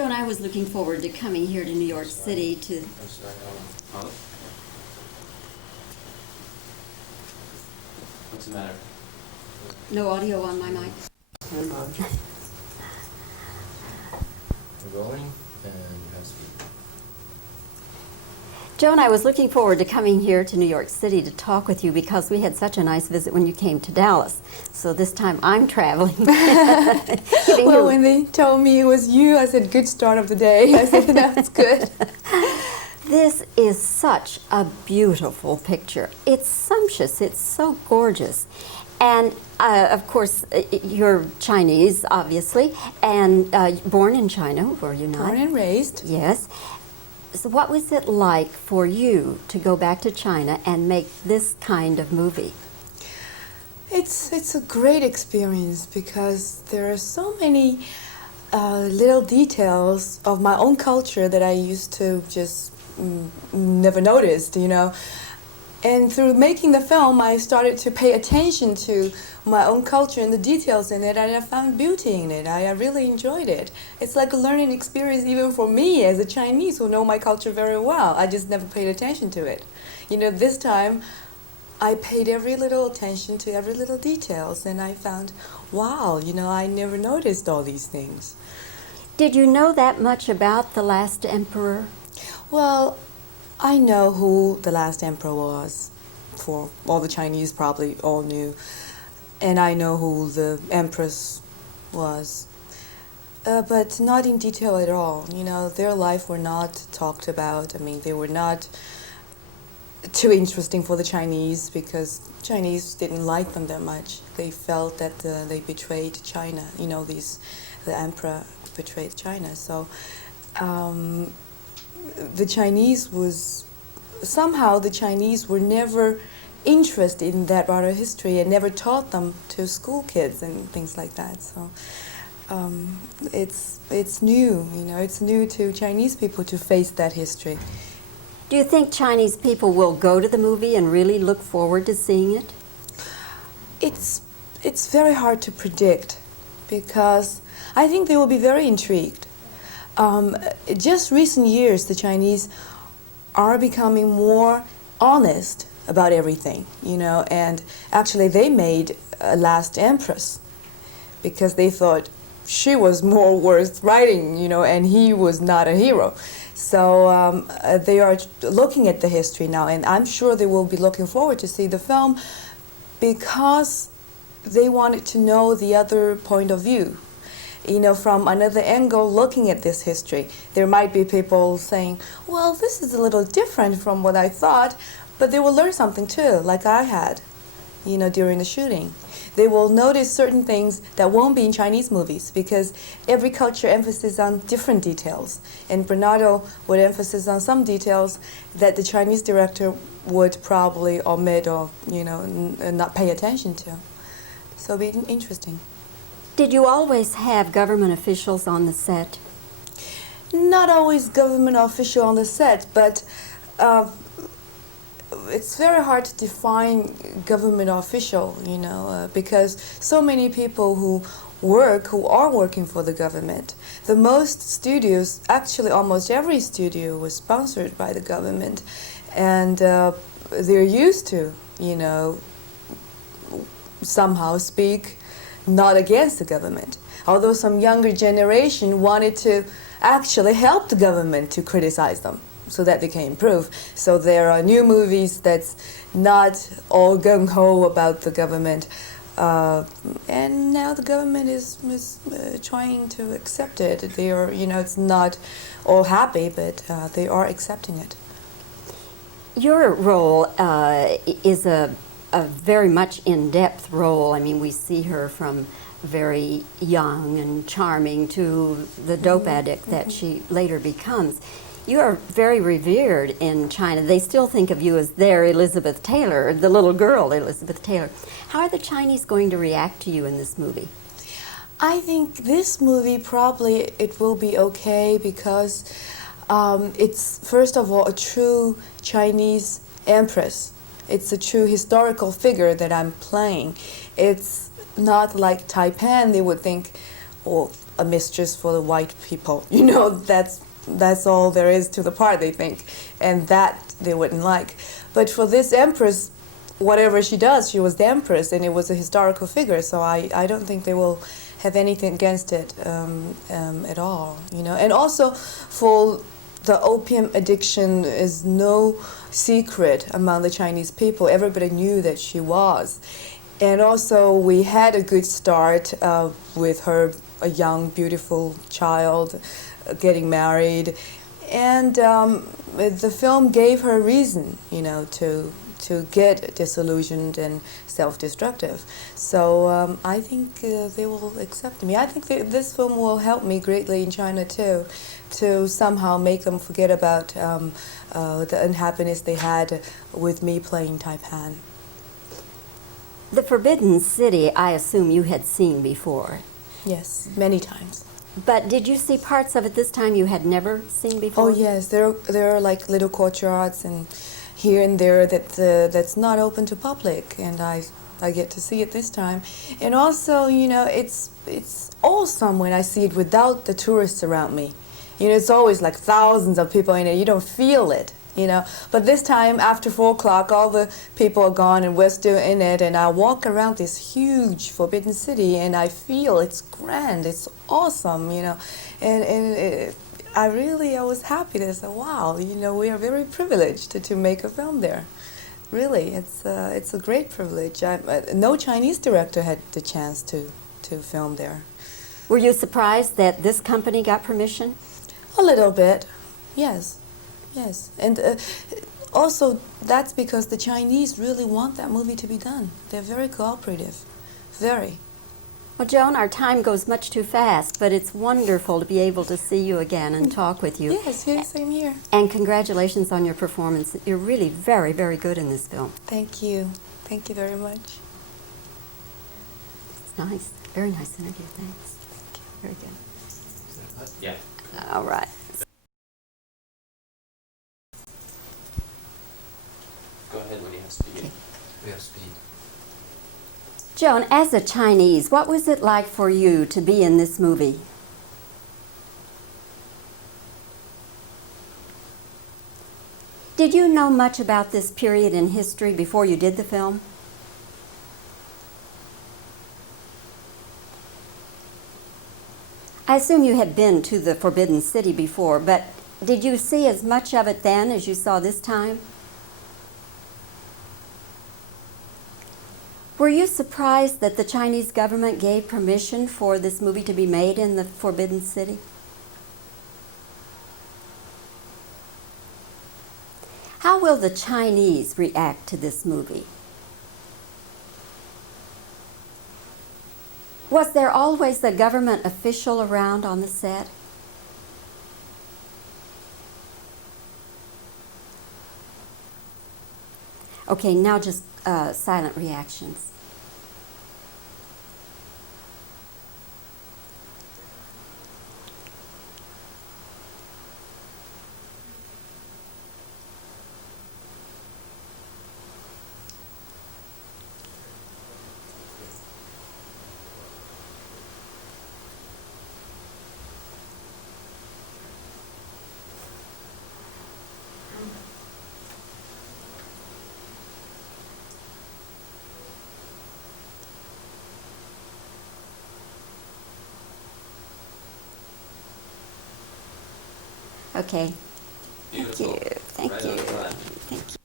Joan, I was looking forward to coming here to New York City to... I'm sorry, hold on. What's the matter? No audio on my mic. We're rolling, and you have speed. Joan, I was looking forward to coming here to New York City to talk with you because we had such a nice visit when you came to Dallas. So this time I'm traveling. Well, when they told me it was you, I said, good start of the day. I said, that's good. This is such a beautiful picture. It's sumptuous. It's so gorgeous. And of course, you're Chinese, obviously, and born in China, were you not? Born and raised. Yes. So what was it like for you to go back to China and make this kind of movie? It's a great experience because there are so many little details of my own culture that I used to just never noticed, you know. And through making the film, I started to pay attention to my own culture and the details in it, and I found beauty in it. I really enjoyed it. It's like a learning experience even for me as a Chinese who know my culture very well. I just never paid attention to it. You know, this time I paid every little attention to every little details, and I found, wow, you know, I never noticed all these things. Did you know that much about the last emperor? Well, I know who the last emperor was. For all the Chinese probably all knew. And I know who the empress was. But not in detail at all. You know, their life were not talked about. I mean, they were not too interesting for the Chinese because Chinese didn't like them that much. They felt that they betrayed China. You know, the emperor betrayed China. So the Chinese were never interested in that part of history and never taught them to school kids and things like that. So it's new, you know, it's new to Chinese people to face that history. Do you think Chinese people will go to the movie and really look forward to seeing it? It's very hard to predict because I think they will be very intrigued. Just recent years, the Chinese are becoming more honest about everything, you know, and actually they made a last empress because they thought she was more worth writing, you know, and he was not a hero. So they are looking at the history now, and I'm sure they will be looking forward to see the film because they wanted to know the other point of view. You know, from another angle, looking at this history. There might be people saying, well, this is a little different from what I thought, but they will learn something too, like I had, you know, during the shooting. They will notice certain things that won't be in Chinese movies because every culture emphasizes on different details. And Bernardo would emphasize on some details that the Chinese director would probably omit or, you know, not pay attention to. So it'll be interesting. Did you always have government officials on the set? Not always government official on the set, but it's very hard to define government official, you know, because so many people who are working for the government. The most studios, actually almost every studio was sponsored by the government, and they're used to, you know, somehow speak not against the government. Although some younger generation wanted to actually help the government to criticize them so that they can improve. So there are new movies that's not all gung-ho about the government. And now the government is trying to accept it. They are, you know, it's not all happy, but they are accepting it. Your role is a very much in-depth role. I mean, we see her from very young and charming to the dope addict that she later becomes. You are very revered in China. They still think of you as their Elizabeth Taylor, the little girl Elizabeth Taylor. How are the Chinese going to react to you in this movie? I think this movie probably it will be okay because it's first of all a true Chinese empress. It's a true historical figure that I'm playing. It's not like Taipan, they would think, oh, a mistress for the white people. You know, that's all there is to the part, they think, and that they wouldn't like. But for this empress, whatever she does, she was the empress, and it was a historical figure. So I don't think they will have anything against it at all. You know, and also for the opium addiction is no secret among the Chinese people. Everybody knew that she was. And also we had a good start with her, a young, beautiful child, getting married. And the film gave her reason, you know, to get disillusioned and self-destructive. So I think they will accept me. I think this film will help me greatly in China too, to somehow make them forget about the unhappiness they had with me playing Taipan. The Forbidden City, I assume you had seen before. Yes, many times. But did you see parts of it this time you had never seen before? Oh yes, there are like little courtyards and here and there that's not open to public, and I get to see it this time. And also, you know, it's awesome when I see it without the tourists around me. You know, it's always like thousands of people in it. You don't feel it, you know. But this time, after 4 o'clock, all the people are gone and we're still in it. And I walk around this huge Forbidden City and I feel it's grand, it's awesome, you know. And I was happy to say, wow, you know, we are very privileged to make a film there. Really, it's a great privilege. No Chinese director had the chance to film there. Were you surprised that this company got permission? A little bit, yes. And also, that's because the Chinese really want that movie to be done. They're very cooperative, very. Well, Joan, our time goes much too fast, but it's wonderful to be able to see you again and talk with you. Yes, same here. And congratulations on your performance. You're really very, very good in this film. Thank you. Thank you very much. It's nice. Very nice interview. Thanks. Thank you. Very good. Yeah. All right. Go ahead when you have speed. Okay. We have speed. Joan, as a Chinese, what was it like for you to be in this movie? Did you know much about this period in history before you did the film? I assume you had been to the Forbidden City before, but did you see as much of it then as you saw this time? Were you surprised that the Chinese government gave permission for this movie to be made in the Forbidden City? How will the Chinese react to this movie? Was there always a government official around on the set? Okay, now just silent reactions. Okay. Beautiful. Thank you. Right on time. Thank you.